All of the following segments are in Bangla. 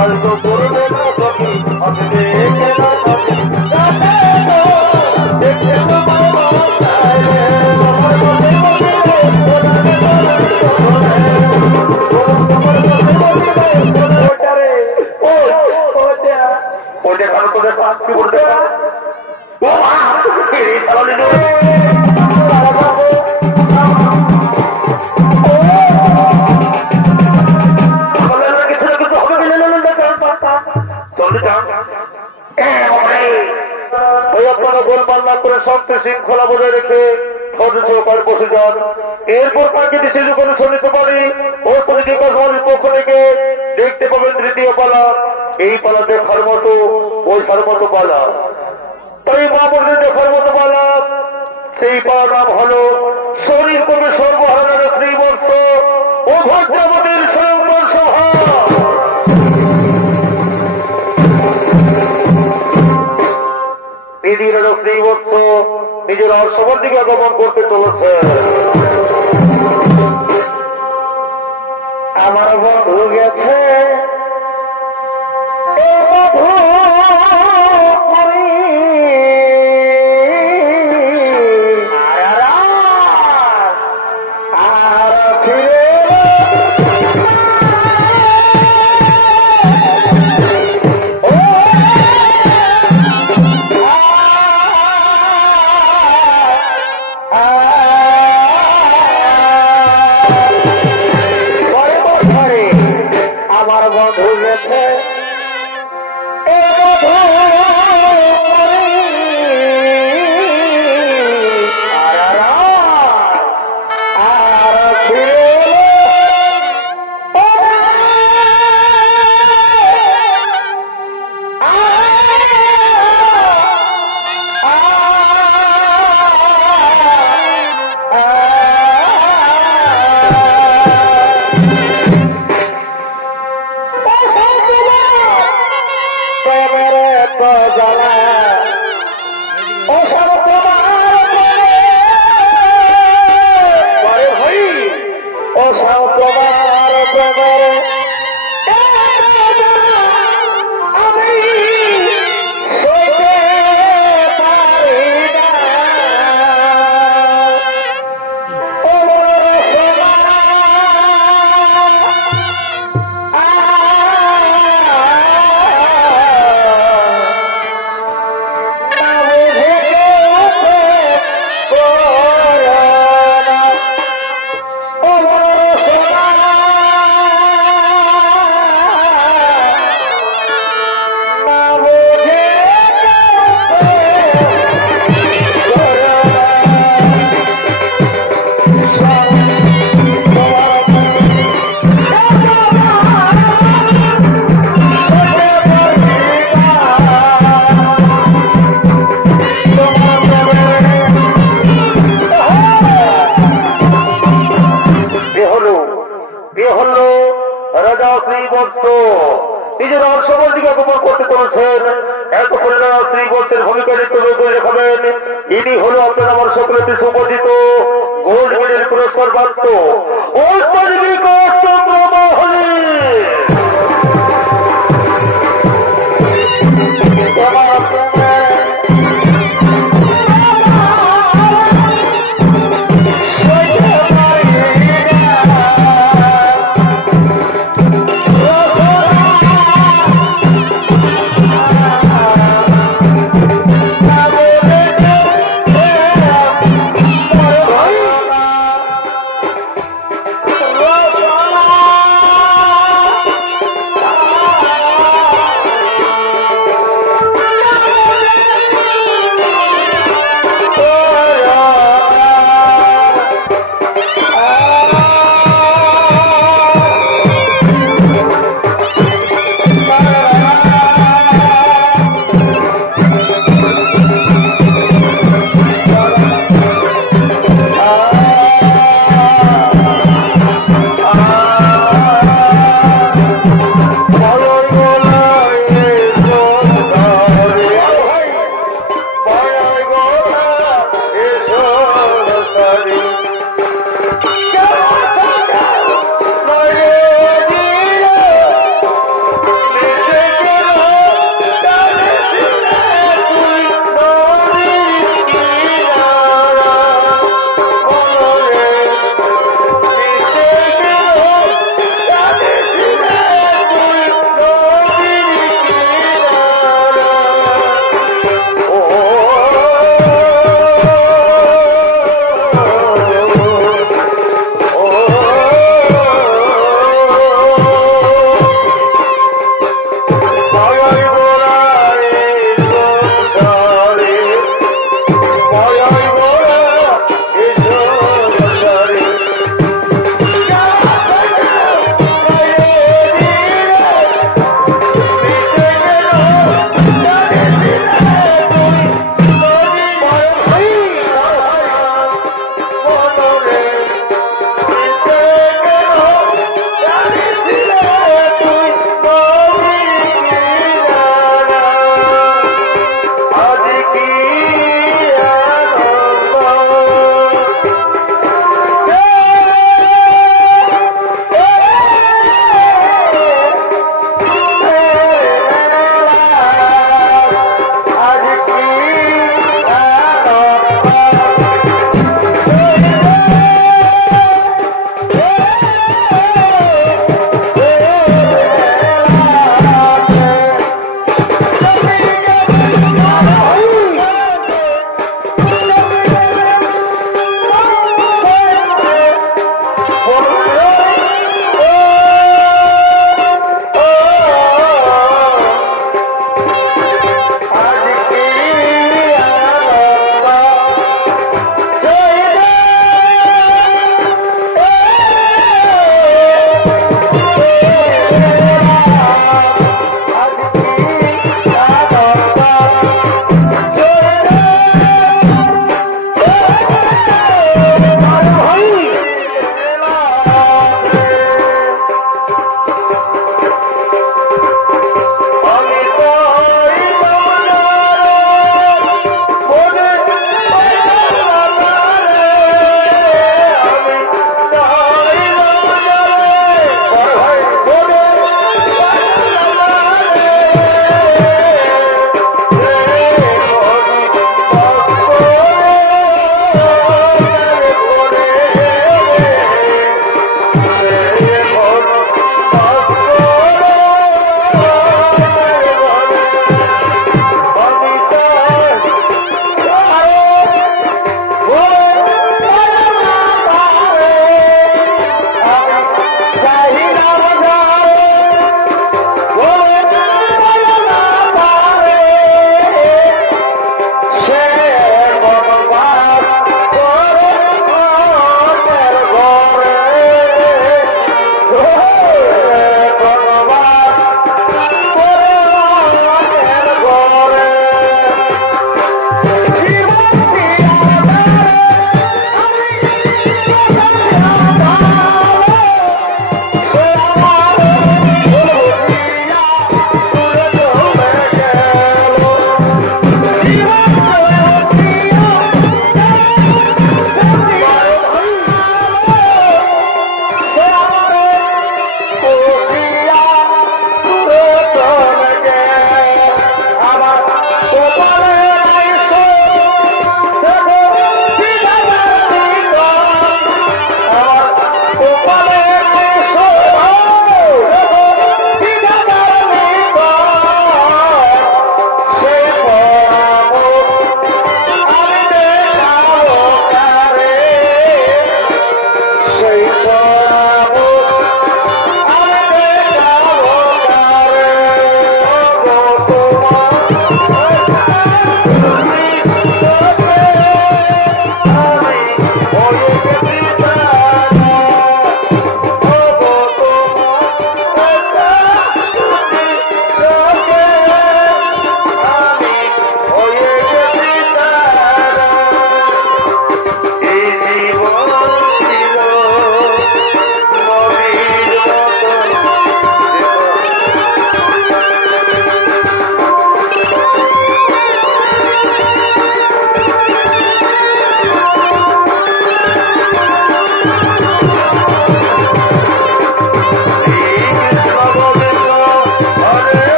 কাল তো করবে না সখী আমি দেখে না সখী দেখে তোমার ওইটা ভালো করে পাঁচটি করতে গোলমাল না করে শান্তি শৃঙ্খলা বজায় রেখে সহকারে বসে যান। এরপর তাকে দেশে যখন শুনিতে পারি ওই পরিচিত পক্ষ থেকে দেখতে পাবেন তৃতীয় পালা। এই পালা দেখার মতো ওইখার মতো পালা, তাই মা বললেন দেখার মতো পালা। সেই পালার নাম হল শরীর কবি সর্বহারার শ্রীবর্ষ ও ভদ্রাবতীর স্বয়ংবর সভা। শ্রীবর্ষ নিজের সবার দিকে আগমন করতে চলেছে। আমার বন্ধু গেছে নিজের অংশবল দিকে গোপন করতে চলেছেন। এত কল্যাণ শ্রীবর্ষের ভূমিকা নির্বাচন করে দেখাবেন। ইনি হল আপনার আমার সকলেতে সুপরিচিত গোল্ড মেডেল পুরস্কার প্রাপ্ত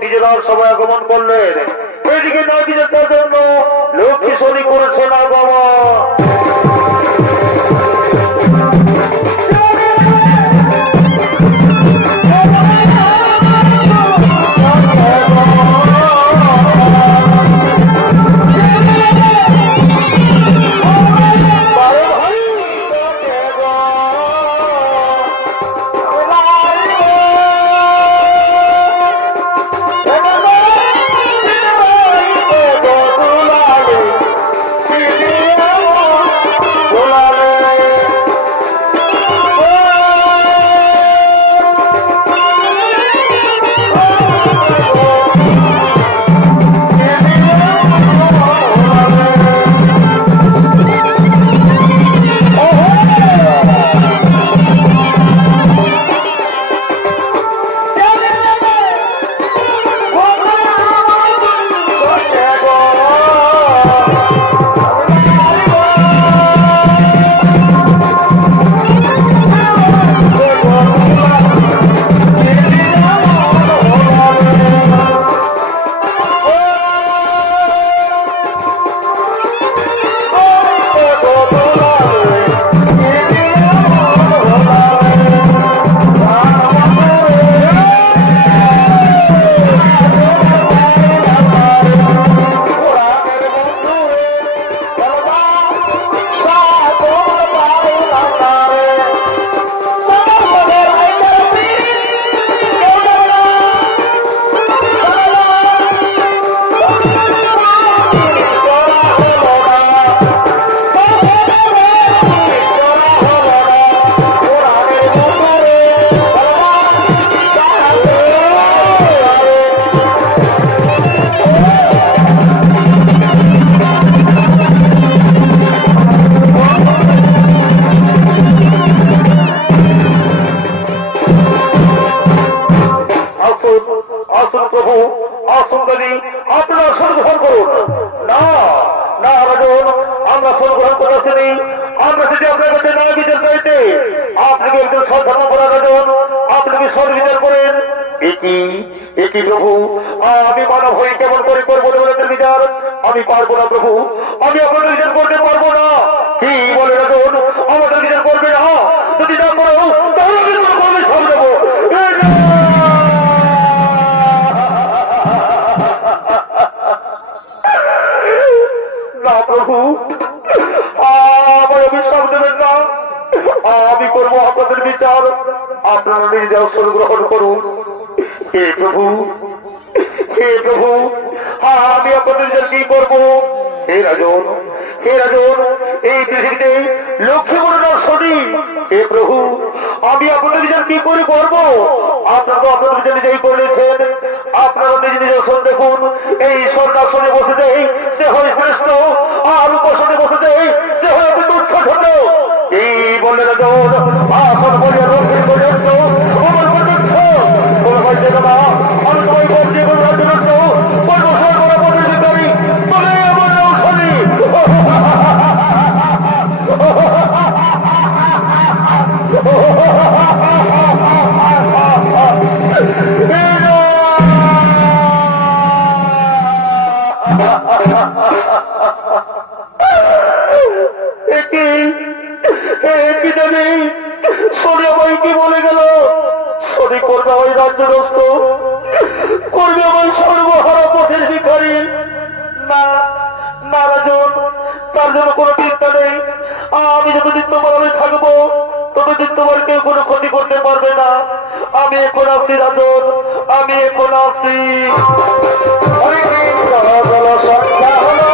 নিজেরার সবাই আগমন করলেন। এদিকে নাগিনের জন্য লক্ষ্মী শনি করেছেন আগমন। আমি পারবো না প্রভু, আমি আপনাদের নিজের করতে পারবো না। কি বলে রাজন, আমাদের নিজের করবে না? যদি না করো তাহলে আমি তোমার করবে সব দেবো। না প্রভু, আমার অভিশাপ দেবেন না, আমি করবো আপনাদের বিচার, আপনারা নিজে অবসর গ্রহণ করুন। হে প্রভু, হে প্রভু, আমি আপনাদের নিজের কি করবো? হে রাজন, হে রাজন, এই পৃথিবীতে লক্ষ্মী বলে শনি। হে প্রভু, আমি আপনাদের নিজের কি করে করবো? আপনারা তো আপনাদের নিজে নিজেই করেছেন। আপনারা নিজে নিজের শোন দেখুন, এই স্বর্ণাসনে বসে দেয় সে হয় শ্রেষ্ঠ, আর উপাসনে বসে দেয় সে হয় তুচ্ছ ছোট। এই বলে রাজন, আপন বলিয়া লক্ষ্মী পর্যন্ত আমার পর্যন্ত কোনো ভাই দেবে না। আমি তোমায় বলছি পর্যন্ত বলবো সর্বরা পদাধিকারী বলে আমার শনি। শনি আমায় কি বলে গেল? শনি করবে আমায় রাজ্যগ্রস্ত, করবে আমায় সর্বহারা পথের ভিখারি। না না রাজন, তার জন্য কোনো চিন্তা নেই। আমি যতদিন তোমার আমি থাকবো ততদিন তোমার কেউ কোনো ক্ষতি করতে পারবে না। আমি এখন আসছি রাজন, আমি এখন আসছি। সন্ধ্যা হলো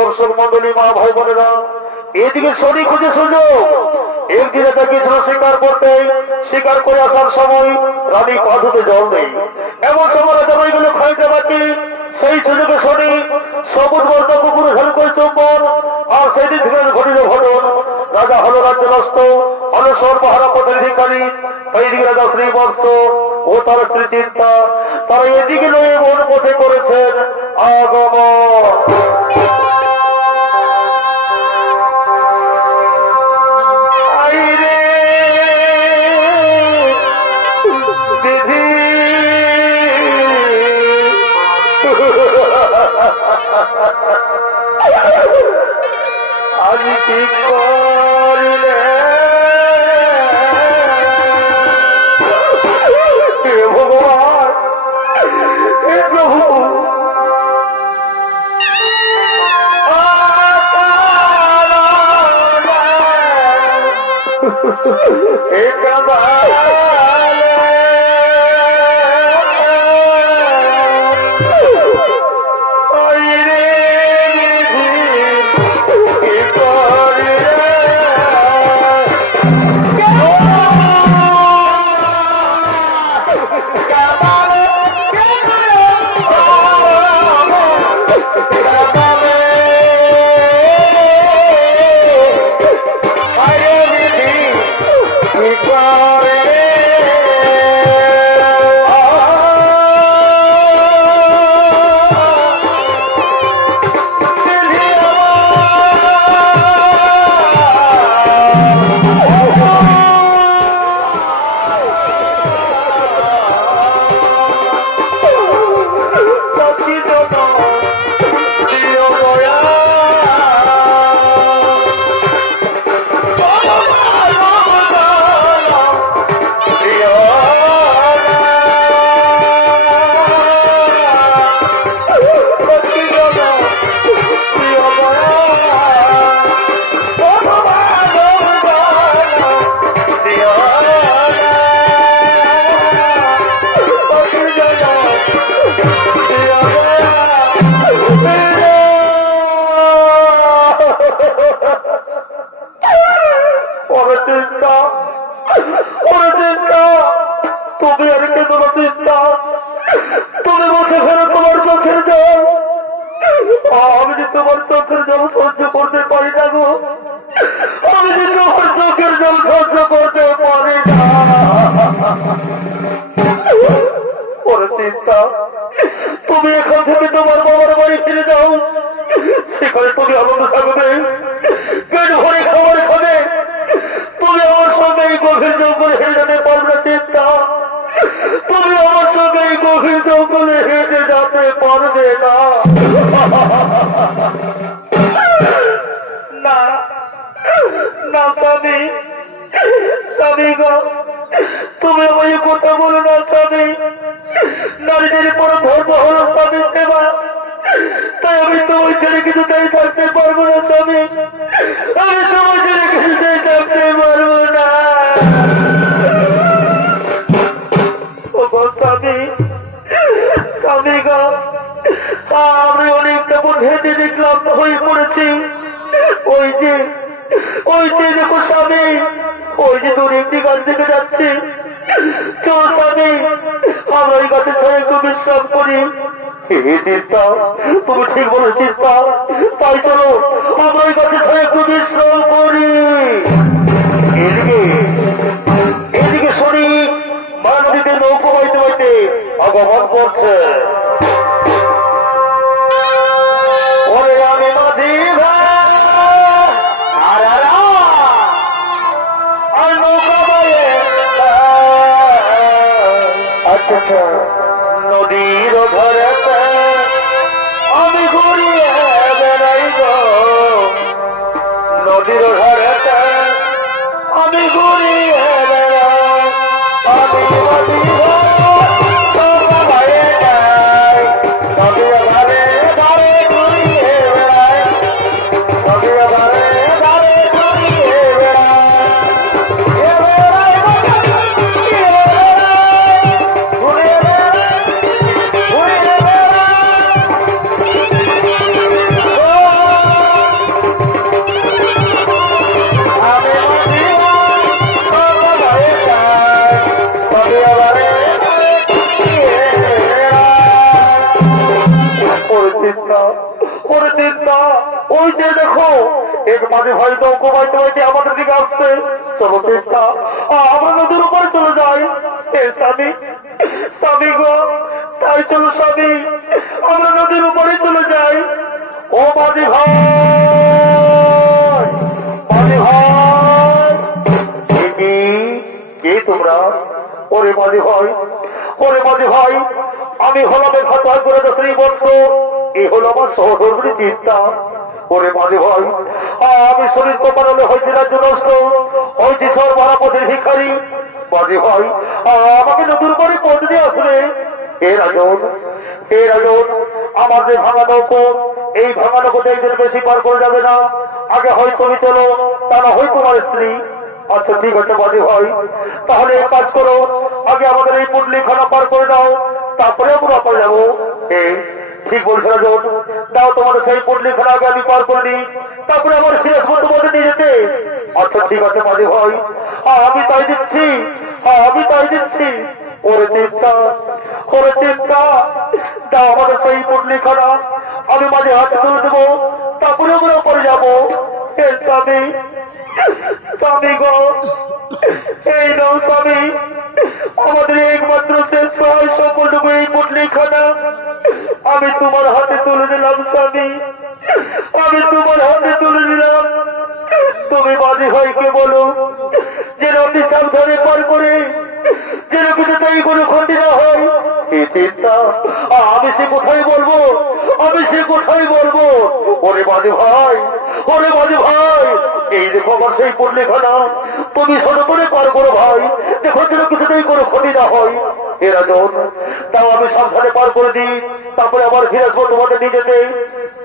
দর্শক মন্ডলী, মা ভাই বোনেরা, এদিকে শনি খুঁজে সুযোগ একদিনে গিয়েছিল শিকার করতে। শিকার করে আসার সময় রানী পাঠুতে জল নেই, এমন সময় রাজা বইগুলো খাইতে বাকি। সেই সুযোগে শনি সবুজ বর্ণ কুকুর হেল করে চুম্বন, আর সেই দিন থেকে ঘটিল ঘটন। রাজা হল রাজ্যগ্রস্ত, হল সর্বহারা পথের ভিখারি। এইদিকে রাজা শ্রীবর্ষ ও তার স্ত্রী চিন্তা, তারা এদিকে লয়ে মন পথে করেছেন আগমন। আজি কি করিলে হে ভগবান, হে প্রভু, হে কাবা তুমি আর কে তোমার চিন্তা, তুমি বসে ফেরো তোমার চোখের জল, আমি যে তোমার চোখের জল সহ্য করতে পারি না গো, আমি যে তোমার চোখের জল সহ্য করতে পারি না। ওরে চিন্তা, তুমি এখান থেকে তোমার বাবার বাড়ি ফিরে যাও, সেখানে তুমি আনন্দ থাকবে, পেট ভরে খাবার খাবে, তুমি আমার সঙ্গে এই গভীর জঙ্গলে হেঁটে যেতে পারবে না। চিন্তা, তুমি আমার সঙ্গে এই গভীর জঙ্গলে হেঁটে যেতে পারবে না। না না স্বামী, স্বামী গো, তুমি আমায় কথা বলো না স্বামী। নারীদের পর ধর্ম হল স্বামী সেবা, তাই আমি তোমার ছেড়ে কিছুতেই থাকতে পারবো না স্বামী, আমি তোমার ছেড়ে কিছুতেই থাকতে পারবো না। স্বামী, স্বামী গো, আমি অনেকটা হেঁটে দেখলাম হয়ে পড়েছি। ওই যে দেখো স্বামী, ওই যে দূরে একটি গাছ থেকে যাচ্ছে, চলো স্বামী আমরা ওই গাছের ছাড়া একটু বিশ্রাম করি। চিন্তা, তুমি ঠিক বলো চিন্তা, তাই চলো আমরা ওই গাছের ছাড়া একটু বিশ্রাম করি। এদিকে শুনি মা নদীতে নৌকো বাইতে বাইতে আগমন করছে। ওরে আমি মাঝি নদীর ঘরে আমি ঘুরিয়ে বেড়াই গো, নদীর ঘরে আমি ঘুরিয়ে বেড়াই, আমি নদীর ঘরে যাই, নদীর ঘরে ঘরে ঘুরিয়ে বেড়াই, নদীর ঘরে ঘরে ঘুরিয়ে বেড়াই। ওই যে দেখো এক মাঝে ভাই নৌকো বাইতে বাইতে আমাদের দিকে আসছে। চলো চেষ্টা আমরা নদীর উপরে চলে যাই। স্বামী, স্বামী গো, তাই চলো স্বামী আমরা নদীর উপরে চলে যাই। ও মাঝি ভাই, মাঝি ভাই, কে তোমরা? ওরে মাঝি ভাই, ওরে মাঝি ভাই, আমি হলাম খাতা করে 10 বছর, এই হলো আমার সহধর্মী চিন্তা। ওরে মাঝি ভাই, আমি শরীর কপালে হয়েছে রাজ্য নষ্ট, হয়েছে সর মারা পথের ভিখারি। মাঝি ভাই, আমাকে নতুন করে পথ দিয়ে আসবে। হে রাজন, হে রাজন, আমার যে ভাঙা নৌকো, এই ভাঙা নৌকোতে একজন বেশি পার করে যাবে না। আগে হয় তুমি চলো, তা না হয় তোমার স্ত্রী। আচ্ছা ঠিক আছে মাঝি ভাই, তাহলে এক কাজ করো, আগে আমাদের এই পুটলিখানা পার করে দাও, তারপরে আমরা পার যাবো। ঠিক বলছো রাজন, দাও তোমাদের সেই পুটলিখানা আগে আমি পার করে দিই, তারপরে আমার সিরাজ তোমাদের নিয়ে যেতে। আচ্ছা ঠিক আছে মাঝি ভাই, আমি তাই দিচ্ছি, আমি তাই দিচ্ছি। ওরে চিন্তা, ওরে চিন্তা, দাও আমাদের সেই পুটলিখানা, আমি মাঝে হাতে তুলে দেবো, তারপরে আমরা পরে যাবো। স্বামী, স্বামী গো, এই নাও স্বামী, আমাদের একমাত্র শেষ সহায় সম্পূর্ণ এই পুটলিখানা আমি তোমার হাতে তুলে দিলাম। স্বামী, আমি তোমার হাতে তুলে দিলাম। তুমি মাঝি ভাইকে বলো যে নদী সাবধানে পার করে যেন কিছুতেই কোনো ক্ষতি না হয়। এই চিন্তা, আমি সে কোথায় বলবো, আমি সে কোথায় বলবো। ওরে মাঝি ভাই, ওরে মাঝি ভাই, এই দেখো আমার সেই পুটলিখানা, তুমি ছোট করে পার করো ভাই, দেখো যেন কিছুতেই কোনো ক্ষতি না হয়। এরা জন, তাও আমি সাবধানে পার করে দিই, তারপরে আবার ফিরে আসবো তোমাদের নিজেতে।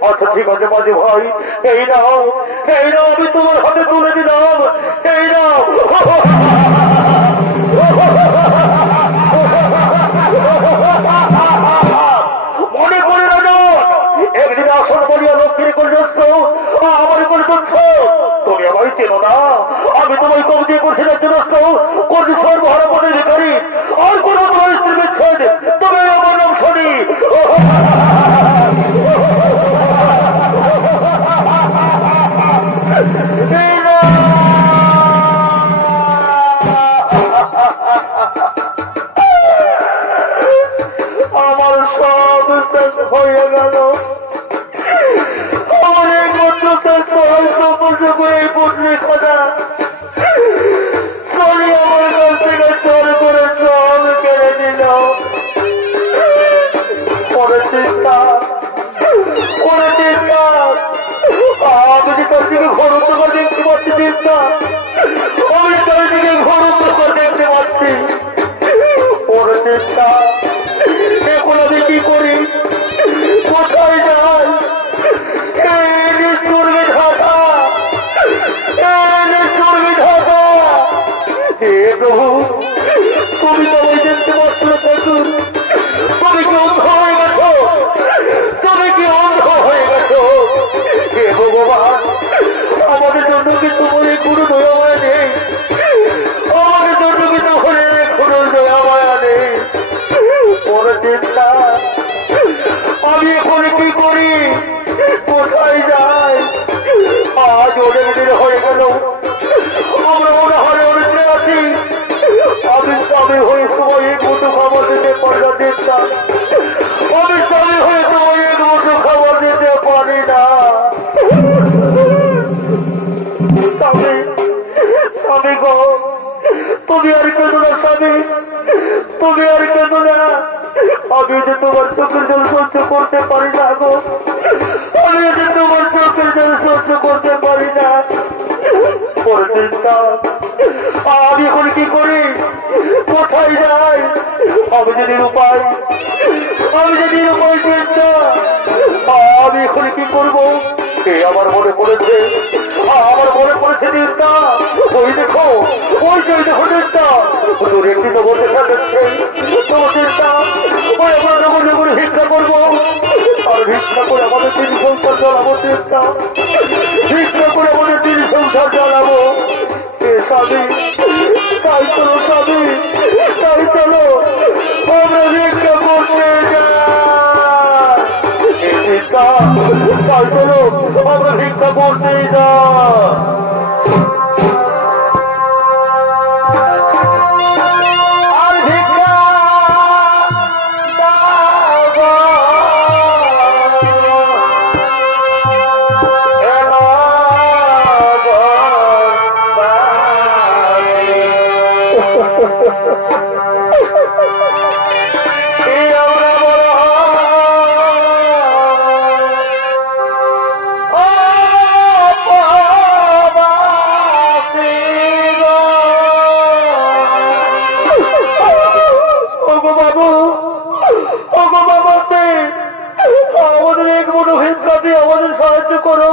আচ্ছা ঠিক আছে মাঝি ভাই, এই নাও, এই নাও, আমি তোমার হাতে তুলে দিলাম, এই নাও। মনে করে রাজন, একদিন আসন বলিয়া লক্ষ্মী করে আমার উপরে তুলছ, তুমি আমায় চেনো না, আমি তোমায় কম দিয়ে করছি না নষ্ট করছি সর্বহারা পদে ভিখারি, আর কোন তোমার স্ত্রী বিচ্ছেদ, তুমি আমার নাম শুনি। হয়ে গেল। আমার একমাত্র তার সহায় সম্পর্ক করে এই পুত্রী কথা সরি আমার কাছ থেকে চোর করে সব কেড়ে নিল। পরে চিন্তা আমি যে তার দিকে ঘর অন্ধকার দেখতে পাচ্ছি চিন্তা, আমি তার দিকে ঘর অন্ধকার দেখতে পাচ্ছি। পরে চিন্তা এখন আমি কি করি, কোথায় যাই? প্রভু তুমি তো ওই দেখতে পাচ্ছ ঠাকুর, তুমি কি অন্ধ হয়ে গেছো? তুমি কি অন্ধ হয়ে গেছো? হে ভগবান, আমাদের জন্য কিন্তু বলে কোনো দয়া মায়া নেই, আমাদের জন্য কিন্তু হলে কোনো দয়া মায়া নেই। পরে চিন্তা আমি এখন কি করি, কোথায় যাই? আজ অনেক দিন হয়ে গেল আমরা মনে হয় অনেকে আছি, আমি স্বামী হয়ে সময় এক মতো খাবার দিতে পারি না চিন্তা, আমি স্বামী হয়ে সময় এক মতো খাবার দিতে পারি না। স্বামী গো তুমি আর কেন না, স্বামী তুমি আর কেন না, আমি যে তোমার চোখের জল সহ্য করতে পারি না গো, আমি যে তোমার চোখের জল সহ্য করতে পারি না। আমি এখন কি করি, কোথায় যাই? আমি যে নিরুপায়, আমি যে নিরুপায় চিন্তা, আমি এখন কি করবো? আমার মনে পড়েছে, আমার মনে পড়েছে চিন্তা, ওই দেখো ওই যে দেখো চিন্তা তোর একটি নগর দেখা যাচ্ছে, তোমার চিন্তা ওই আমরা নগর নগরে ভিক্ষা করবো, আর ভিক্ষা করে আমাদের তিন সংসার চালাবো চিন্তা, ভিক্ষা করে আমাদের তিন সংসার চালাবো। স্বামী তাই চলো, স্বামী তাই চলো আমরা ভিক্ষা করতে যাই, তাই চলো আমরা ভিক্ষা করতে যাই। আমাদের এক মনে ভিক্ষা দিয়ে আমাদের সাহায্য করো,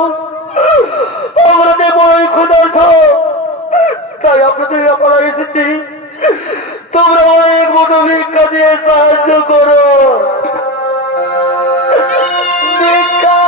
আমরা দেব ওই ক্ষুধার্থ, তাই আপনাদের আমরা এসেছি, তোমরা অনেক মনে ভিক্ষা দিয়ে সাহায্য করো। ভিক্ষা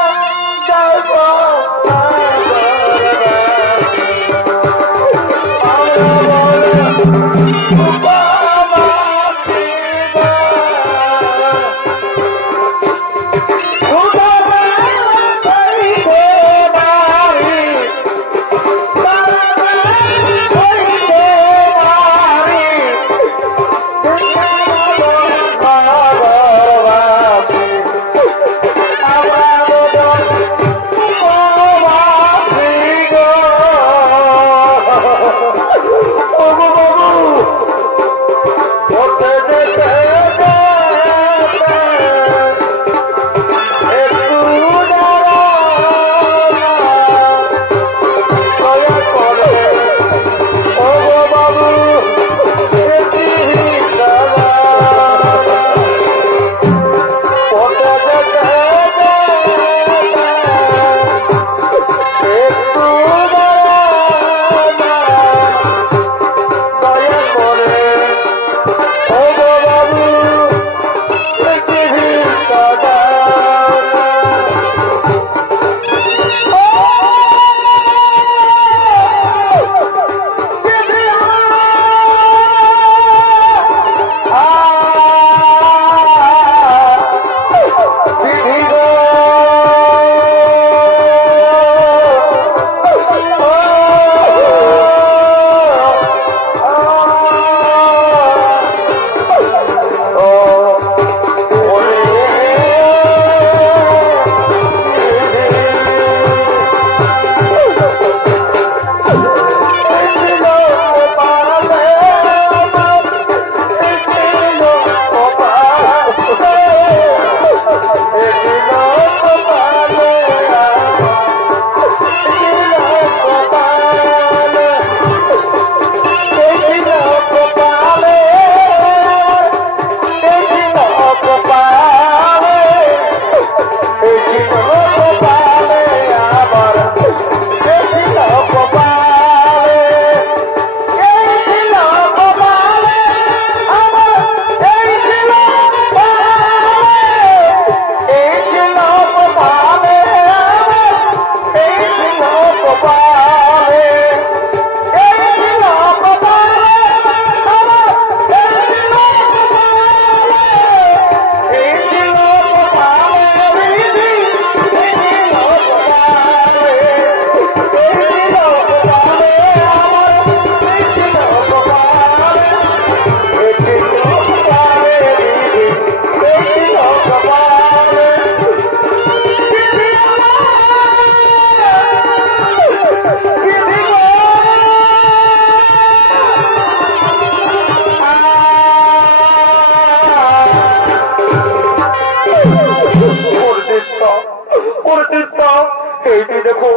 দেখো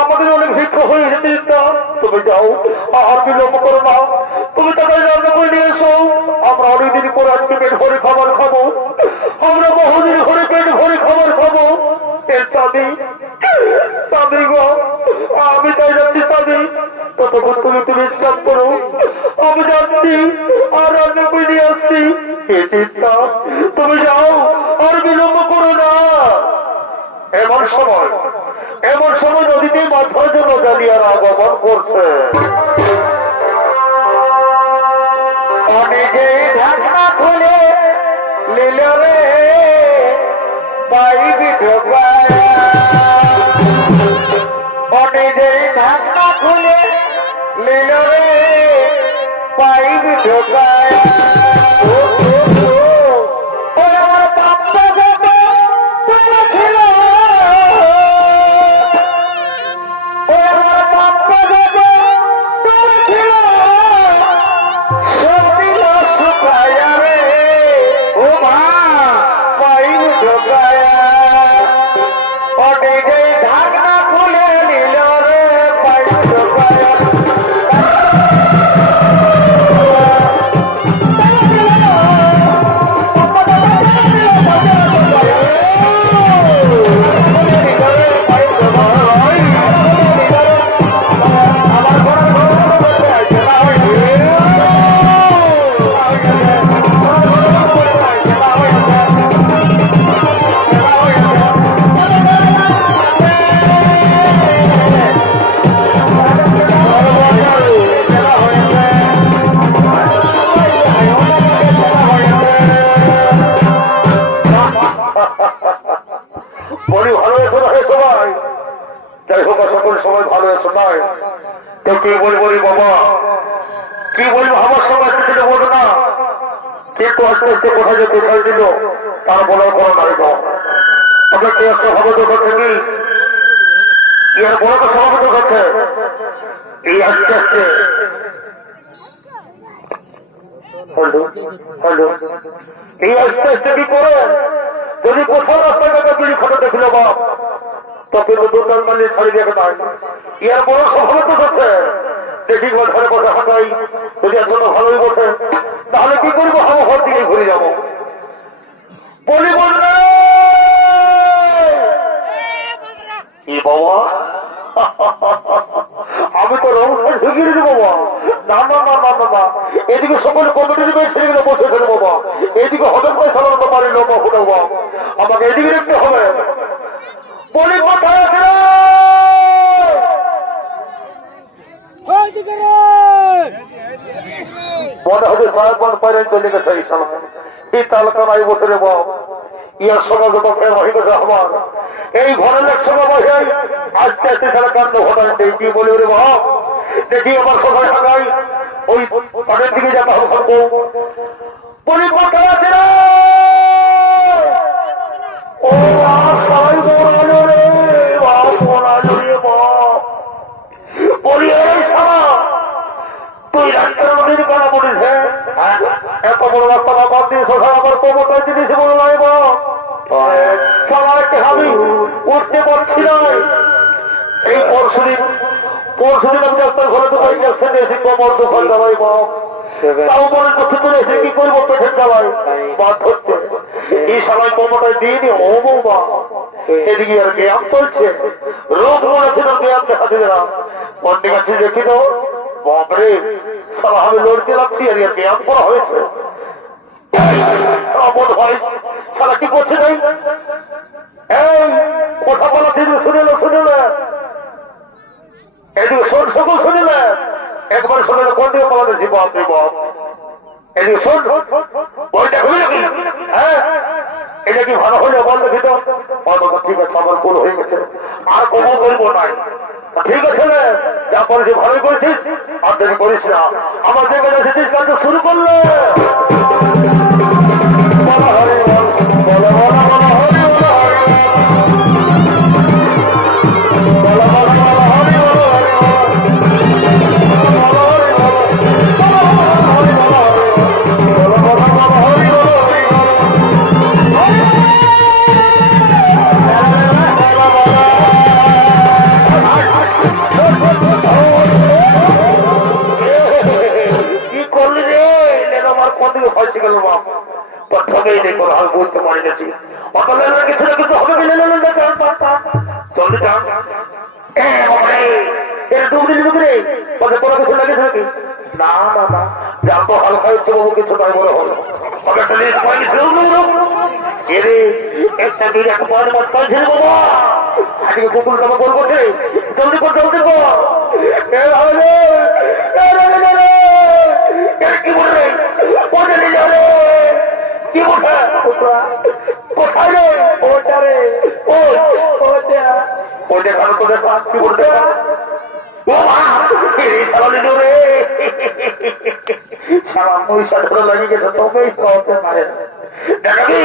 আমাদের অনেক ভিক্ষা হয়ে যেতে তুমি যাও আর বিলম্ব করো না, তুমি টাকা রান্না করে নিয়ে এসো। আমরা অনেকদিন পরে আজকে পেট ভরে খাবার খাবো, আমরা বহুদিন ধরে পেট ভরে খাবার খাবো। দাদি গো, আমি তাই যাচ্ছি দাদি, ততক্ষণ তুমি তুমি বিশ্বাস করো, আমি যাচ্ছি আর রান্না করে নিয়ে আসছি। তুমি যাও আর বিলম্ব করো না। এমন সময় নদীতে মাছ ধরার জন্য জালিয়ারা আগমন করছে। অনেকে ঢাকনা খুলে নিল রে পাইবি ঢোকায়, অনেকে ঢাকনা খুলে নিল রে পাইবি ঢোকায়। কি বলবো রে বাবা, কি বলবো, আমার সঙ্গে কিছু বলবো না, কিন্তু আস্তে আস্তে কোথায় যে কোথায় দিল তার বলার কোনো নাই না। তবে কে একটা ভালো দোকান থেকে ইয়ার বড় তো সভাপতি হচ্ছে, এই আস্তে আস্তে এই আস্তে আস্তে কি করে যদি কোথাও রাস্তাঘাটে বিড়ি খাতে দেখল বাপ, তো কিন্তু দোকান মানে ছাড়ি দেখে নাই। ইয়ার বড় সভাপতি হচ্ছে, দেখি ঘরে বসে হাঁটাই, যদি এর জন্য ভালোই বসে, তাহলে কি করবো, হাওয়া ঘর দিকে ঘুরে যাবো। বলি বলবে কি বাবা, আমি তো রং ঢুকিয়ে দিবো বাবা। না না না না না না, এদিকে সকলে কমিটির ছেলেগুলো বসে ফেলে বাবা, এদিকে হজম করে সাধারণত পারি না বাবা, আমাকে এদিকে দেখতে হবে। বলি কোথায় আছে মনে হচ্ছে সারাক্ষণ পাইরে চলে গেছে এই তালকানায় বসে রে বাপ। ইয়ার সঙ্গে হয়ে গেছে আমার এই ঘরের এক সঙ্গে বসে আজকে আজকে সারা কাণ্ড ঘটায় কি বলে রে বাপ। দেখি আমার সবাই হাঁকাই ওই পাটের দিকে যাতে হবে বলি কোথায় আছে রে ও সবাই বলো রে বাপ, বলো রে বাপ। বলি এই সারা তুই রাস্তার নদীর কানা বলিস, এত বড় রাস্তা বাদ দিয়ে শোষা আবার প্রমোটার জিনিস বলো নাই বাপ। সবাইকে আমি উঠতে পারছি না। এই পরশুদিন আমি ডাক্তার ঘরে তো বাড়ি যাচ্ছেন এসে কমর দোকান জ্বালাই মা, তাও মনে করতে চলে এসে কি করবো, পেটের জ্বালাই বাদ হচ্ছে। এই সবাই কমরটায় দিয়ে নি ও বৌমা, এদিকে আর ব্যায়াম চলছে, রোগ মনে ছিল ব্যায়াম দেখাতে গেলাম, পন্ডিত কাছে দেখি তো বাপরে সারা আমি লড়তে লাগছি আর ব্যায়াম করা হয়েছে। অমন হয় সারা কি করছে নাই, এই কথা বলা থেকে শুনিল এদিকে শোন সকল শুনিলে একবার শুনিলে কোন দিকে পালা দিচ্ছি বাপরে বাপ, এদিকে শোন বইটা হয়ে নাকি, হ্যাঁ এটা কি ভালো হইলে বল দেখি তো। ঠিক আছে আমার ভুল হয়ে গেছে, আর কবো করবো নাই। ঠিক আছে যা করেছি ভালোই করেছিস, আর দেরি করিস না। আমার যে বেলা এসেছিস কাজ শুরু করলে বলা হরি বল, বলা বলা বলা হরি বলা হরি বলা বলা বলা হরি বলা হরি বলা হরি হয়েছে গেল বাপ ঠকেই নেই কোনো আমি বলতে পারি গেছি অত লেনার কিছু না কিছু হবে চলতে চান ডুবলি ডুবরে পথে কোনো কিছু লাগেছে নাকি না না জানতো হালকা হচ্ছে বাবু কিছু তাই বলে হলো একটা দিন একটা পরে মত করেছিল বাবা আজকে কুকুর কামা গোল করছে জলদি কর জলদি কর কি বলবে কি বলবে কোথায় রে ওটা রে ওইটা ভালো করে কি বলতে পয়সা ধরে লাগিয়ে গেছে তোকেই খাওয়াতে পারে না দেখাবি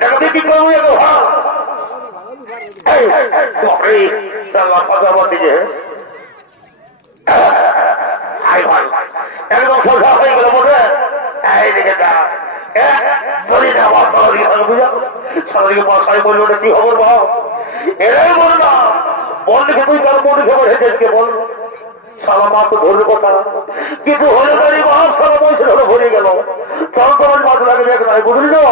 দেখাবি কি করবো আমার দিকে একদম সোজা হয়ে গেল বোঝে এইদিকে বলি না বুঝা সারাদিকে বর্ষায় বললো কি খবর বাবা এরাই বল না বন্ধুকে তুই কারো বন্ধু খবর হেঁটেছে বল সারা মা তো ধরলে কথা কিন্তু হলে গাড়ি বাপ সারা পয়সা ধরে ভরে গেল চল তোমার মাছ লাগে দেখ নাই বুঝলি তো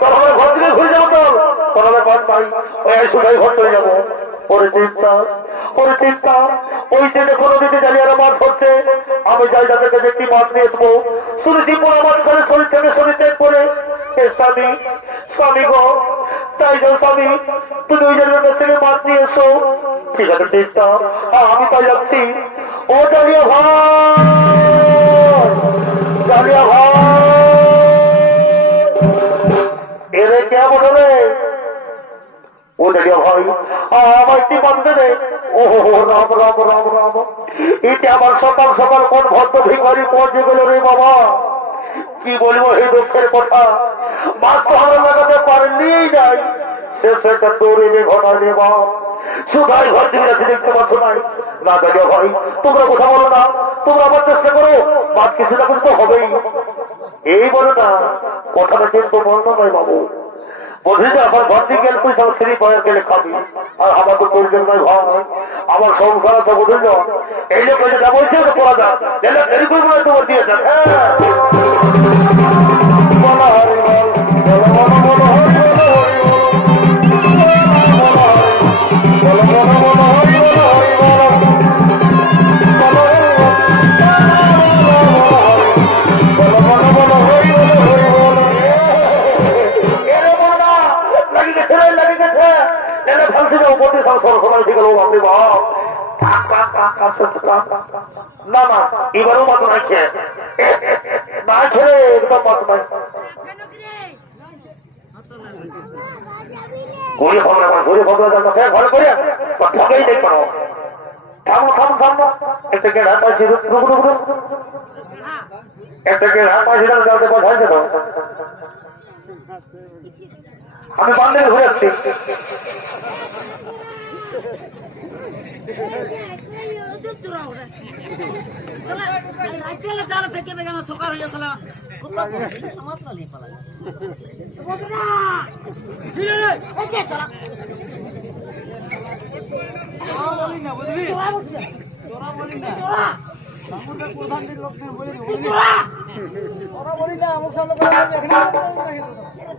তোর আমার ঘর থেকে ঘুরে যাবো তোর তোর আমার ঘর পাই ওই সুখাই ঘর চলে যাবো ওরে চিন্তা ওই ট্রেনে কোনো দিকে জালিয়ারা মাছ হচ্ছে আমি যাই যাদেরকে দেখি মাছ নিয়ে আসবো শুনেছি পোড়া মাছ করে শরীর থেকে শরীর ত্যাগ করে স্বামী গো তাই যাও স্বামী তুমি ওই জায়গার কাছ থেকে মাছ নিয়ে এসো ঠিক আছে চিন্তা আমি তাই যাচ্ছি ও জালিয়া ভাই এরে কে বলবে ও জালিয়া ভাই আমার কি বান্ধে রে ও রাম রাম রাম রাম এটা আমার সকাল সকাল কোন ভদ্র ভিখারি পৌঁছে গেল রে বাবা কি বলবো এই দুঃখের কথা মাছ তো আমরা লাগাতে পারেনই যাই শেষটা তোরে যে ঘটা রে বাপ সুধাই ঘর থেকে দেখতে পাচ্ছ নাই না জালিয়া ভাই তোমরা কথা বলো না তোমরা আবার চেষ্টা করো মাছ কিছু না কিছু তো হবেই এই বলো না কথাটা কিন্তু বন্ধ নয় বাবু বুঝলি যে আমার ঘর থেকে গেলে তুই সব শ্রী পয়ের গেলে খাবি আর আমার তো প্রয়োজন নয় ভাই আমার সংসার তো বুঝলি এই যে যা বলছে ওটা পড়া যাক দেরি করবো না তোমার দিয়ে যাক বলা হরি বল বলো বলো বলো হরি বলো হরি বলো বলো বলো হরি বলো হরি বলো না না এবারও মত নাই খেয়ে না ছেড়ে একদম মত নাই ঘুরে খবর ঘরে করে ঠকেই দেখ পারো থামো একটা কে হাত পাইছি একটা কে হাত পাইছি যাতে কোথায় যেত আমি বান্ধে ঘুরে আসছি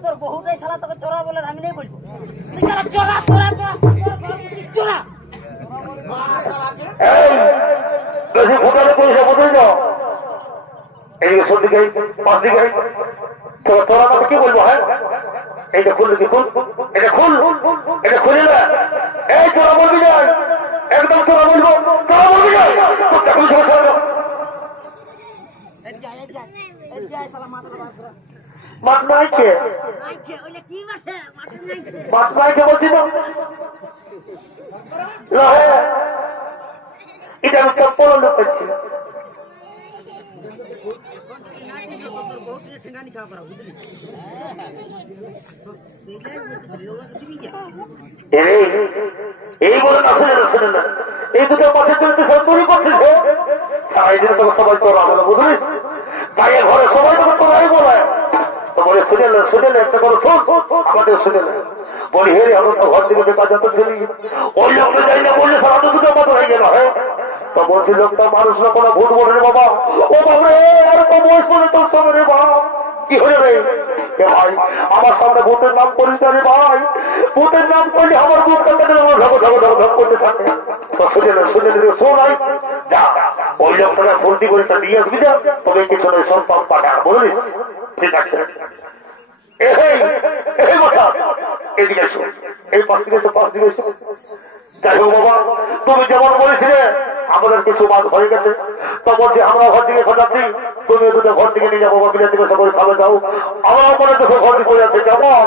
তোর বহুটাই শালা তোকে চোরা বলে আমি নেই বলবো চোরা চোরা চোরা বেশি ভোটারে পয়সা বোঝাই যাও এইদিকে সন্দিকে পাঁচ দিকে তোরা আমাকে কি বলবো হ্যাঁ এইটা খুললে কি খুল এটা খুল এটা খুলি না এই তোরা বলবি যাই একদম তোরা বলবো তোরা বলবি যাই মাঠ নাইছে মাঠ নাইছে বলছি তো এটা আমি চপ্পল লোক পাচ্ছি এই বলে না শুনে না শুনে না এই দুটো পথে চলতে সব তৈরি করতেছে সারাই দিনে তোকে সবাই তোরা বলে বুঝলিস ভাইয়ের ঘরে সবাই তোকে তোরাই বলে তো বলে শুনে একটা করে আমাদের শুনে না বলি হেরে আমরা তো ঘর থেকে বেকার যত চলি ওই লোকটা যাই না বললে সারা দুটো মত হয়ে গেল হ্যাঁ তো বলছি লোকটা মানুষ না কোনো ভোট বলে রে বাবা ও বাবা আর তো বয়স বলে তোর সঙ্গে রে বাবা কি হয়ে রে ভাই আমার সামনে ভোটের নাম করিস না রে ভাই ভোটের নাম করলে আমার বুক কাটতে ঢক করতে থাকে তো শুনে শোনাই যা ওই লোকটা ভর্তি করে তা দিয়ে আসবি যা তবে কিছু নয় সব পাম পাঠা বলিস ঠিক আছে এই কথা এদিকে এসো এই পাশ দিকে এসো পাশ দিকে এসো যাই হোক বাবা তুমি যেমন বলেছিলে আমাদের কিছু মাছ হয়ে গেছে তো বলছি আমরা ঘর দিকে সাজাচ্ছি তুমি দুটো ঘর দিকে নিয়ে যাবো বা বিলের দিকে সকলে খাবে যাও আমার মনে তো ঘর দিকে যাচ্ছে কেমন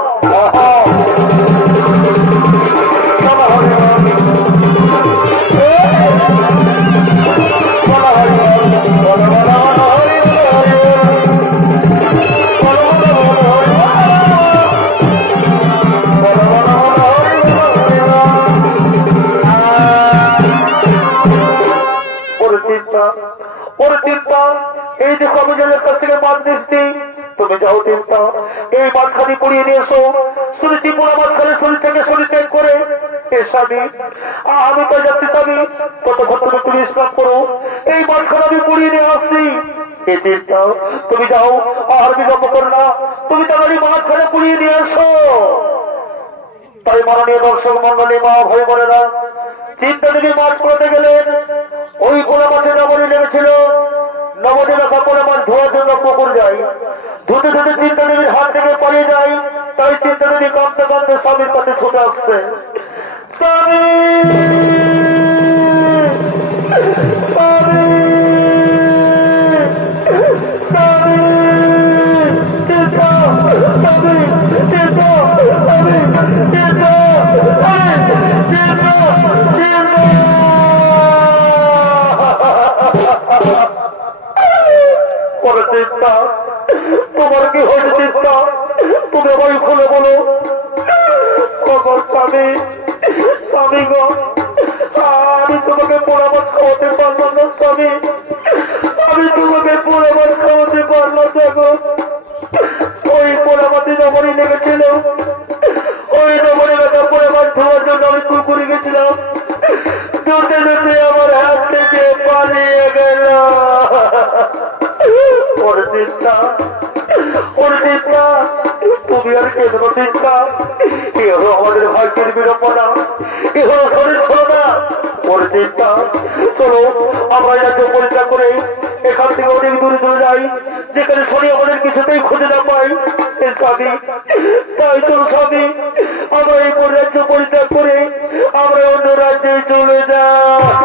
এই যে কমিজনের কাছ থেকে মাছ দিচ্ছি তুমি যাও চিন্তা এই মাছখানি পুড়িয়ে নিয়ে এসো শুনেছি পোড়া মাছখানি শরীর থেকে শরীর ত্যাগ করে এর স্বামী আমি তো যাচ্ছি স্বামী কতক্ষণ তুমি স্নান করো এই মাছখানে আমি পুড়িয়ে নিয়ে আসছি এই চিন্তা তুমি যাও আর বিলম্ব করো না তুমি তাড়াতাড়ি মাছখানে পুড়িয়ে নিয়ে এসো তাই মাননীয় দর্শক মন্ডলী মা ভয় বলে না চিন্তা দেবী মাছ পড়তে গেলেন ওই পোড়া মাছে নবনী লেগেছিল নবনী লেখা পোড়া মাছ ধোয়ার জন্য পুকুর যায় ধুতে ধুতে চিন্তা দেবীর হাত থেকে পালিয়ে যায় তাই চিন্তা দেবী কাঁদতে কাঁদতে স্বামীর কাছে ছুটে আসছে স্বামী তোমার কি হয়েছে চিন্তা তুমি আমায় খুলে বলো স্বামী স্বামী গো আমি তোমাকে পোড়া মাছ খাওয়াতে পারলাম না স্বামী আমি তোমাকে পোড়া মাছ খাওয়াতে পারলাম দেখো ওই পোড়া মাছে নবনী লেগেছিল ওই নবনী লেখা পোড়া মাছ ধোয়ার জন্য আমি পুকুরে গেছিলাম ধুতে ধুতে আমার হাত থেকে পালিয়ে গেল তুমি আর কেন চিন্তা এ হলো আমাদের ভাগ্যের বিড়ম্বনা এ হলো শরীর ছিল না ওর চিন্তা চলো আমরা যাতে পরিত্যাগ করে এখান থেকে অনেক দূরে চলে যাই যেখানে শনি আমাদের কিছুতেই খুঁজে না পাই স্বামী তাই চল স্বামী আমরা এই রাজ্য পরিত্যাগ করে আমরা অন্য রাজ্যে চলে যাই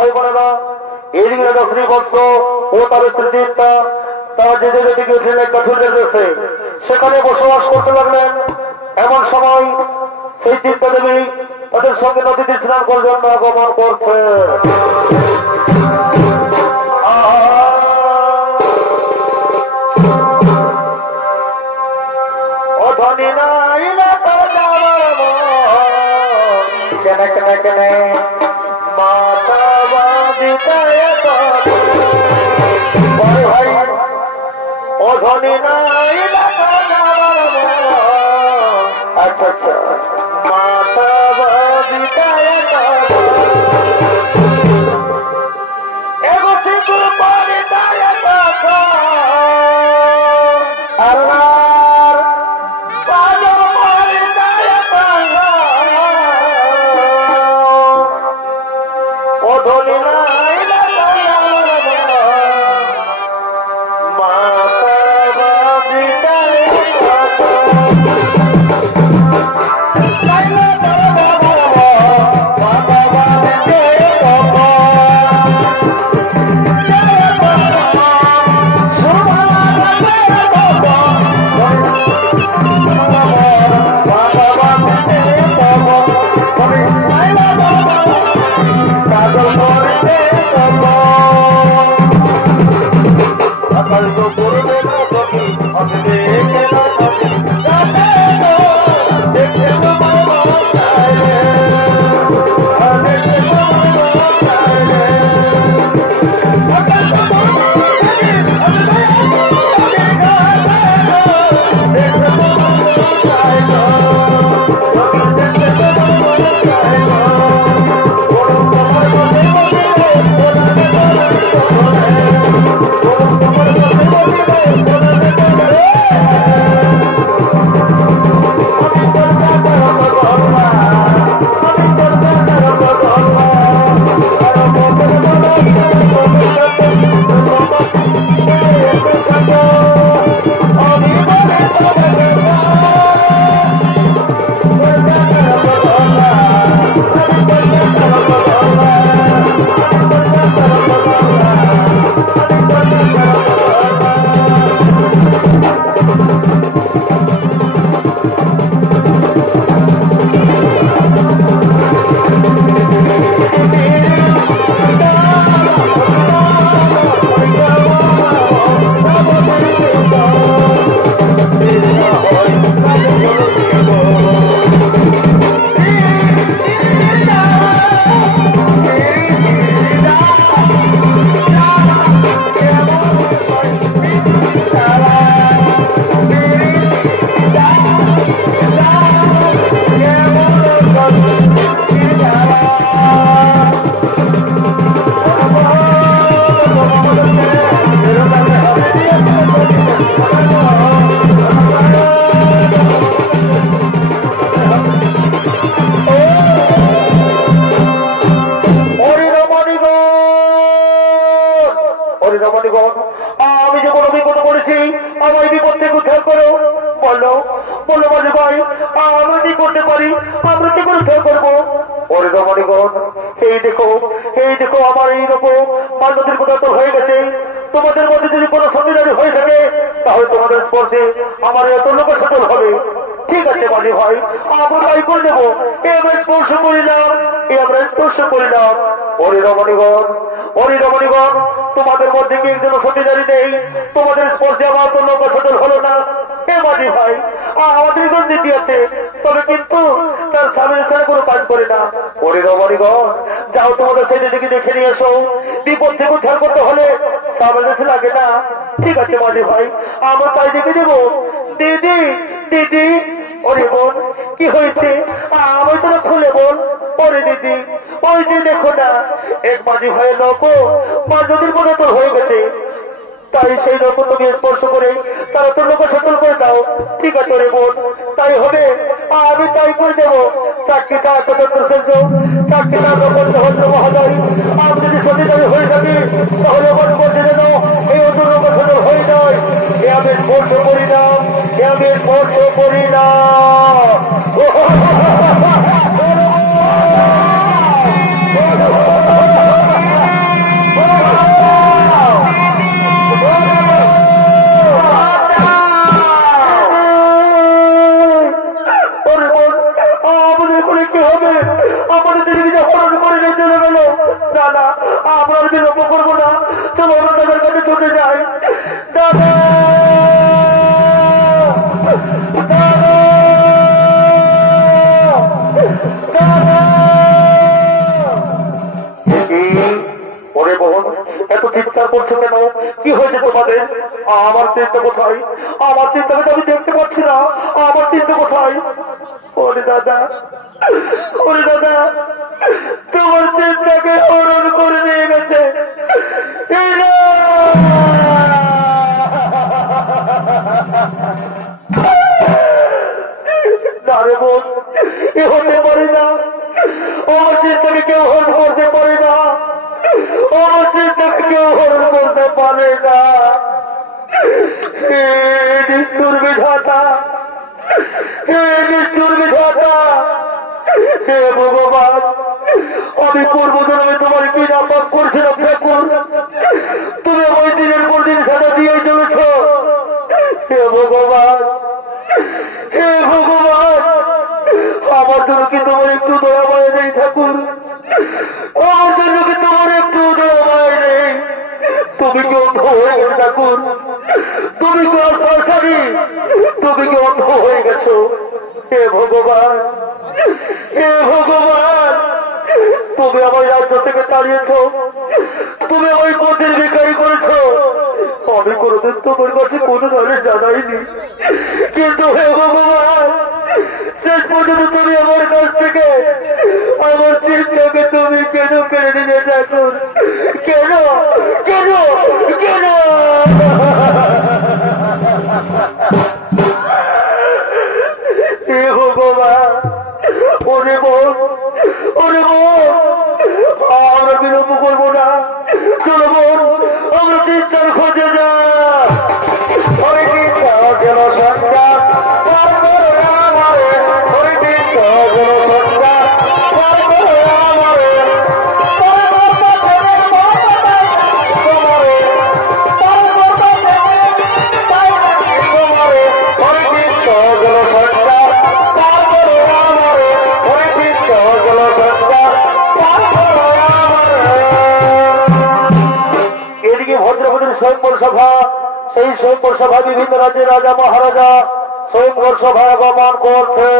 ভয় করে না এদিকে দক্ষিণী বর্ষ ও তার স্ত্রী চিন্তা তার যে দিকে উঠলেন কঠোর দেশে সেখানে বসবাস করতে লাগলেন। এমন সময় সেই চিন্তা দেবী তাদের সঙ্গে নদীতে স্নান করার জন্য আগমন করছে। কেনে কেনে কেনে মাতা ভাই অধনী নাই। আচ্ছা আচ্ছা মাতা আমি যখন অভিজ্ঞতা করেছি আমার বিপদ থেকে উদ্ধার করো। বললো বললো মাঝে ভাই আমরা কি করতে পারি, আমরা কি করে উদ্ধার করবো? ওরে রমণীগণ এই দেখো আমার এইরকম মাল নদীর পদার্থ হয়ে গেছে। তোমাদের মধ্যে যদি কোনো সন্ধিদারি হয়ে থাকে তাহলে তোমাদের স্পর্শে আমার এত লোক সচল হবে। ঠিক আছে মাঝে ভাই আমরা তাই করে নেবো। আমরা স্পর্শ করিলাম। ওরে রমণীগণ তোমাদের মধ্যে কি একজন সন্ধিদারি নেই? তোমাদের স্পর্শে আমার তো লোক সচল হলো না। এ মাঝি ভাই আমাদের নীতি আছে, তবে কিন্তু তার স্বামীর ছাড়া কোনো কাজ করে না। ওরে রমণীগণ যাও তোমাদের ছেলে দিকে দেখে নিয়ে এসো। বিপদ থেকে উদ্ধার করতে হলে স্বামীর কাছে লাগে না। ঠিক আছে মাঝি ভাই আমরা তাই দেখে দেবো। দিদি ওরে বোন কি হয়েছে আমি তোরা খুলে বল। ওরে দিদি ওই যে দেখো না এক মাঝি ভাইয়ের লোক মা নদীর মনে তোর হয়ে গেছে, তাই সেই লোক তুমি স্পর্শ করে তারা তোর লোক সচল করে দাও। ঠিক আছে রে বোন তাই হবে, আমি তাই করে দেবো। চাকরিটা স্বতন্ত্র সেন্দ্র চাকরিটা হচ্ছে মহাদয়। আমি যদি সচেতন হয়ে থাকি তাহলে আমার বলতে দেবো এই অন্য লোক সচল হয়ে যায়। এ আমি স্পর্শ করি না। বোন, এত চিৎকার করছো কেন? কি হয়েছে তোমাদের? আমার চিন্তা কোথায়? আমার চিন্তাকে তো আমি দেখতে পাচ্ছি না। আমার চিন্তা কোথায়? ওরে দাদা, ওরে দাদা, তোমার চিন্তাকে হরণ করে নিয়ে গেছে। না রে বোন, এ হতে পারে না। আমার চিন্তাকে কেউ হরণ করতে পারে না। আমার চিন্তাকে কেউ হরণ করতে পারে না। হে নিষ্ঠুর বিধাতা, হে নিষ্ঠুর বিধাতা, হে ভগবান, আমি পূর্বজন্মে তোমার কি না পাপ করছিলাম ঠাকুর, তুমি ওই দিনের পর দিন সাজা দিয়ে চলেছ। হে ভগবান, হে ভগবান, আমার জন্য কি তোমার একটু দয়া মায় নেই ঠাকুর? আমার জন্য কি তোমার একটু দয়া মায় নেই? তুমি কি অন্ধ হয়ে গেছো ঠাকুর? তুমি কি অর্থাৎ তুমি কি অন্ধ হয়ে গেছো? হে ভগবান, হে ভগবান, তুমি আমার রাজ্য থেকে তাড়িয়েছ, তুমি ওই পথের ভিখারি করেছো। আমি কোনোদিন তোমার কাছে কোনো ধরনের জানাইনি, কিন্তু হে ভগবান, শেষ পর্যন্ত তুমি আমার কাছ থেকে আমার চিন্তাকে তুমি কেন কেড়ে নিলে ঠাকুর? কেন কেন কেন? হে ভগবান, ওরে বোন, ওরে বোন, আমরা বিলম্ব করবো না। চলো বোন, আমরা চিন্তার খোঁজে যা। স্বয়ংবর সভা, সেই স্বয়ংবর সভা বিভিন্ন রাজ্যের রাজা মহারাজা স্বয়ংবর সভায় আগমন করছে।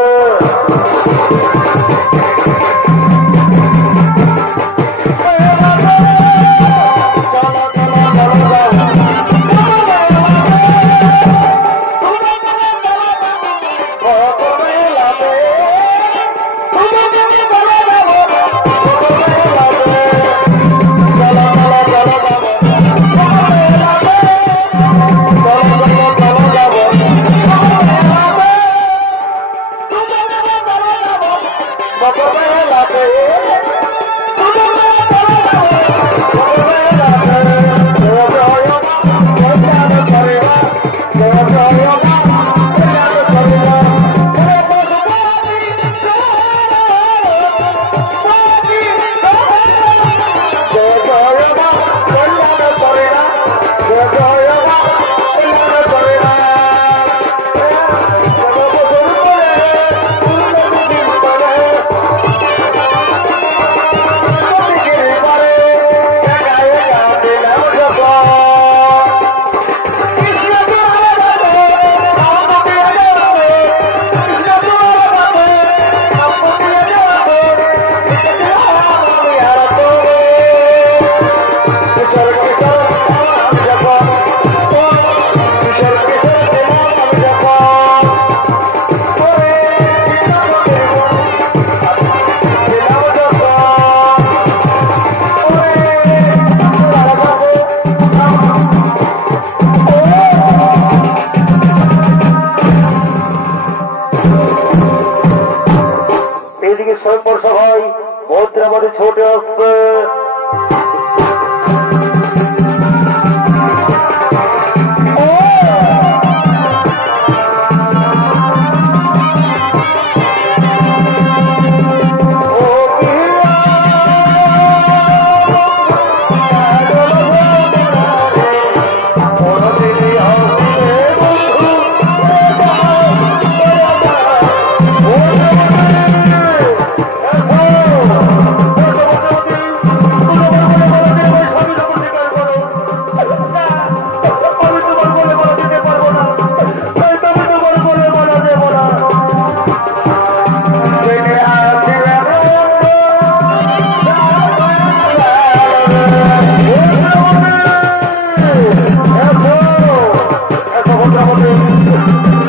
এত ভদ্রা বলে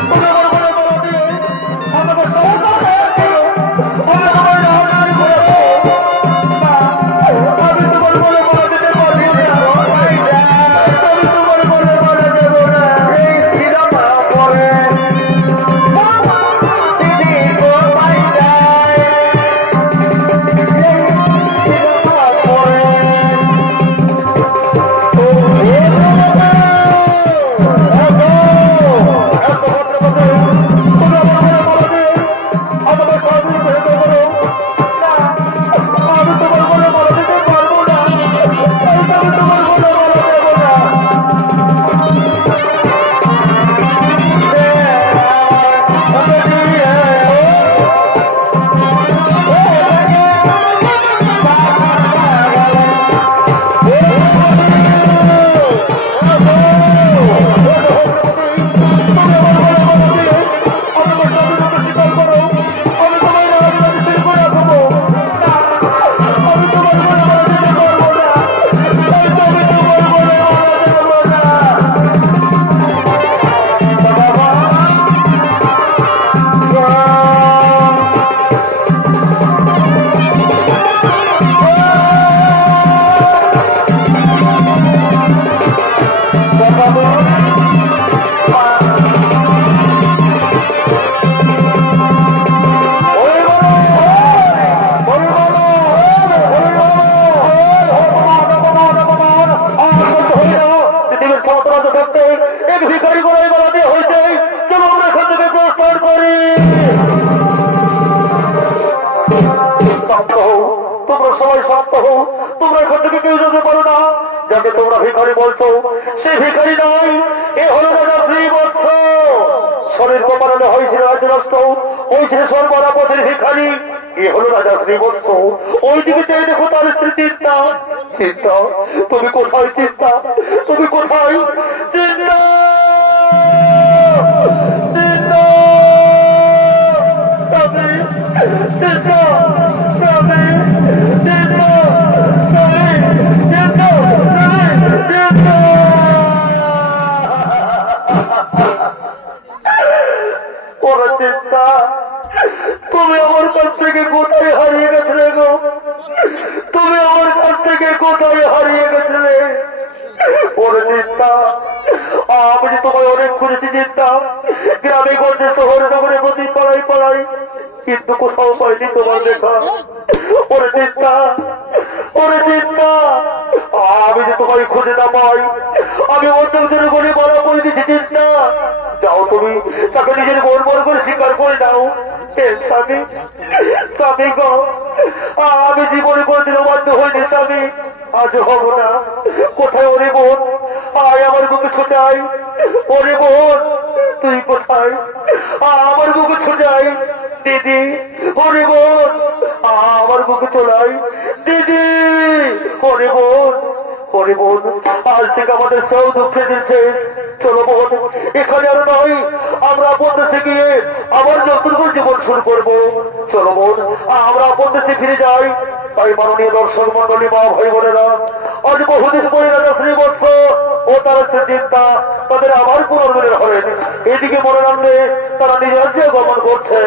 তুমি আমার মনে বলা দিয়ে আমাকে আমি তোমার মনে বলা দিতে পারবো না আমি তোমার মনে বলা দেবো না এই সিনেমা পরে দিদি কোথায় যায় সিনেমা পরে যাকে তোমরা ভিখারি বলছো সে ভিখারি নয়, এ হল রাজা শ্রীবৎস। শরীর কপালে হয়েছিল রাজরাষ্ট্র, হয়েছিল সর্বরাপথের ভিখারি। এ হল রাজা শ্রীবৎস। ওই দিকে চেয়ে দেখো তার স্ত্রী চিন্তা। চিন্তা তুমি কোথায়? চিন্তা তুমি কোথায়? চিন্তা চিন্তা চিন্তা চিন্তা তুমি আমার কাছ থেকে কোথায় হারিয়ে গেছিলে গো? তুমি আমার কাছ থেকে কোথায় হারিয়ে গেছিলে? ওরে চিন্তা আমি যে তোমায় অনেক খুঁজেছি। চিন্তা গ্রামে গঞ্জে শহরে নগরে প্রতি পাড়াই পাড়াই, কিন্তু কোথাও পাইনি তোমার দেখা। ওরে চিন্তা ওরে চিন্তা আমি যে তোমায় খুঁজে না পাই, আমি অন্যদের বলে বলা করে দিচ্ছি। চিন্তা যাও তুমি তাকে নিজের মন মন করে স্বীকার করে দাও। স্বামী স্বামী গো আমি জীবনে কোনদিন বাধ্য হইনি স্বামী, আজ হব না। কোথায় ওরে বোন? আয় আমার বুকে ছোটাই। ওরে বোন তুই কোথায়? আমার বুকে ছোটাই। দিদি ওরে বোন আমার বুকে চড়াই। দিদি ওরে বোন ওরে বোন আজ থেকে আমাদের সব দুঃখে দিচ্ছে। চলো বোন এখানে আর নয়, আমরা আপন দেশে গিয়ে আবার নতুন করে জীবন শুরু করবো। চলো বোন আমরা আপন দেশে ফিরে যাই। তাই মাননীয় দর্শক মন্ডলী মা ভাই বোনেরা, আজ বহুদিন পরে রাজা শ্রীবৎস ও তার চিন্তা তাদের আবার পুনর্মিলন হলেন। এদিকে মনে রাখলে তারা নিজ রাজ্যে গমন করছে।